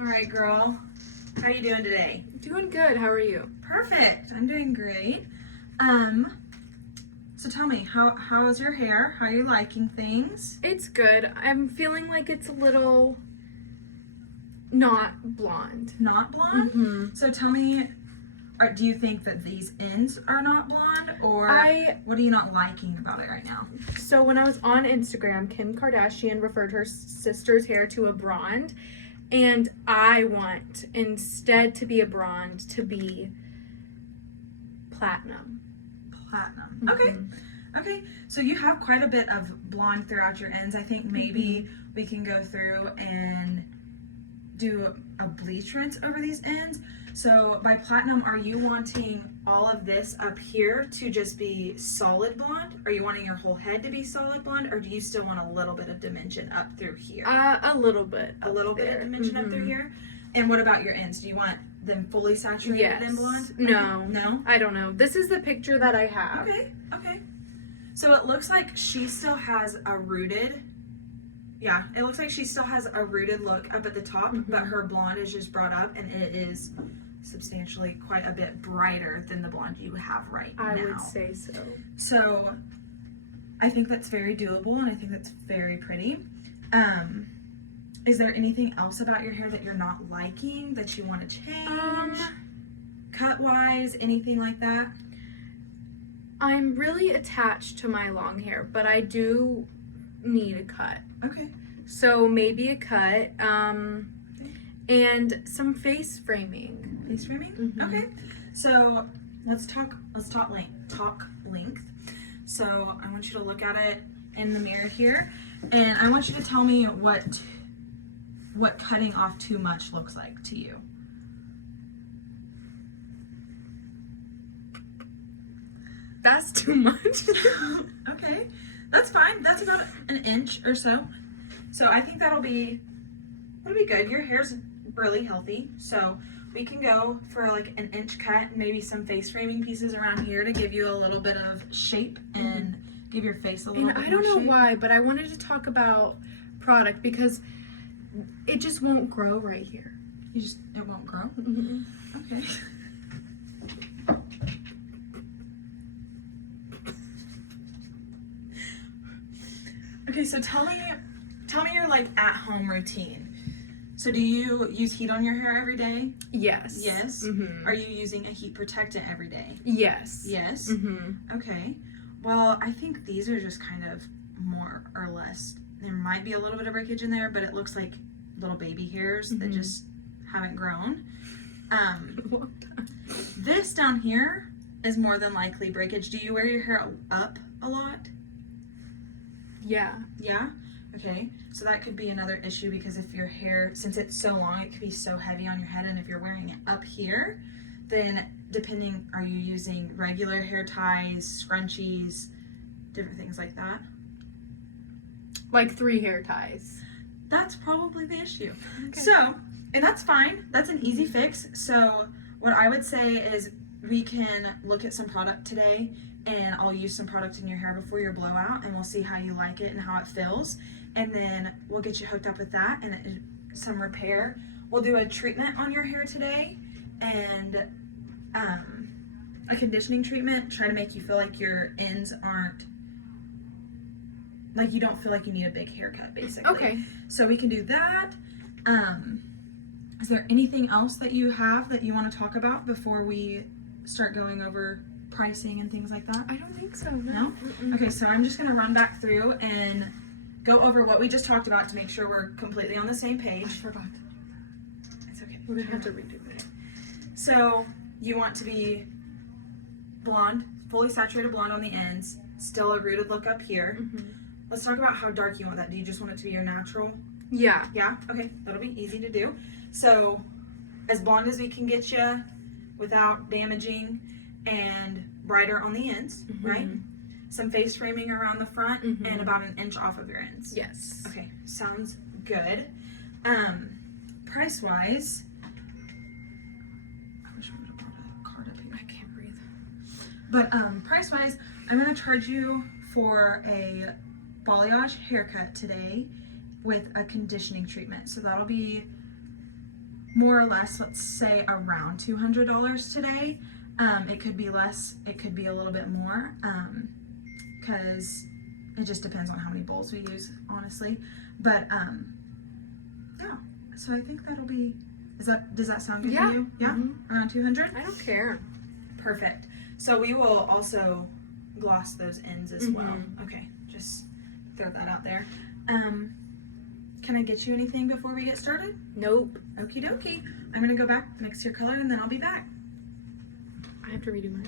All right, girl. How you doing today? Doing good. How are you? Perfect. I'm doing great. So tell me, how is your hair? How are you liking things? It's good. I'm feeling like it's a little not blonde. Not blonde? Mm-hmm. So tell me, do you think that these ends are not blonde, or what are you not liking about it right now? So when I was on Instagram, Kim Kardashian referred her sister's hair to a blonde, and I want, instead to be a blonde, to be platinum. Platinum. Mm-hmm. Okay. So you have quite a bit of blonde throughout your ends. I think maybe we can go through and do a bleach rinse over these ends. So by platinum, are you wanting all of this up here to just be solid blonde? Are you wanting your whole head to be solid blonde, or do you still want a little bit of dimension up through here? A little bit. A little bit of dimension up through here? And what about your ends? Do you want them fully saturated in blonde? No. No? I don't know. This is the picture that I have. Okay. So it looks like she still has a rooted, it looks like she still has a rooted look up at the top, but her blonde is just brought up, and it is substantially quite a bit brighter than the blonde you have right now. I would say so. So I think that's very doable, and I think that's very pretty. Is there anything else about your hair that you're not liking that you want to change? Cut-wise, anything like that? I'm really attached to my long hair, but I do need a cut. Okay. So maybe a cut, and some face framing. Face framing? Okay. So let's talk length. So I want you to look at it in the mirror here, and I want you to tell me what cutting off too much looks like to you. That's too much. Okay, that's fine. That's about an inch or so. So I think that'll be good. Your hair's really healthy, so we can go for like an inch cut and maybe some face framing pieces around here to give you a little bit of shape and give your face a little bit more shape. And I don't know why, but I wanted to talk about product because it just won't grow right here. It won't grow? Okay. Okay, so tell me your like at-home routine. So do you use heat on your hair every day? Yes. Yes? Are you using a heat protectant every day? Yes. Yes? Okay. Well, I think these are just kind of more or less, there might be a little bit of breakage in there, but it looks like little baby hairs that just haven't grown. This down here is more than likely breakage. Do you wear your hair up a lot? Yeah. Yeah? Okay. So that could be another issue, because if your hair, since it's so long, it could be so heavy on your head, and if you're wearing it up here, then are you using regular hair ties, scrunchies, different things like that? Like 3 hair ties. That's probably the issue. Okay. So, and that's fine. That's an easy fix. So what I would say is we can look at some product today, and I'll use some product in your hair before your blowout, and we'll see how you like it and how it feels. And then we'll get you hooked up with that and some repair. We'll do a treatment on your hair today, and a conditioning treatment. Try to make you feel like your ends aren't, like you don't feel like you need a big haircut, basically. Okay. So we can do that. Is there anything else that you have that you want to talk about before we start going over pricing and things like that? I don't think so. No? Okay, so I'm just going to run back through and go over what we just talked about to make sure we're completely on the same page. I forgot. It's okay. We're going to have to redo it. So you want to be blonde, fully saturated blonde on the ends, still a rooted look up here. Let's talk about how dark you want that. Do you just want it to be your natural? Yeah. Yeah? Okay, that'll be easy to do. So as blonde as we can get you without damaging, and brighter on the ends, right? Some face framing around the front, and about an inch off of your ends. Yes. Okay, sounds good. Price wise, I wish we would have brought a card up here. I can't breathe. But price wise, I'm gonna charge you for a balayage haircut today with a conditioning treatment. So that'll be more or less, let's say around $200 today. It could be less, it could be a little bit more, because it just depends on how many bowls we use, honestly. But yeah, so I think that'll be, does that sound good Yeah. to you? Yeah, around 200? I don't care. Perfect. So we will also gloss those ends as well. Okay, just throw that out there. Can I get you anything before we get started? Nope. Okie dokie. I'm gonna go back, mix your color, and then I'll be back. I have to redo mine.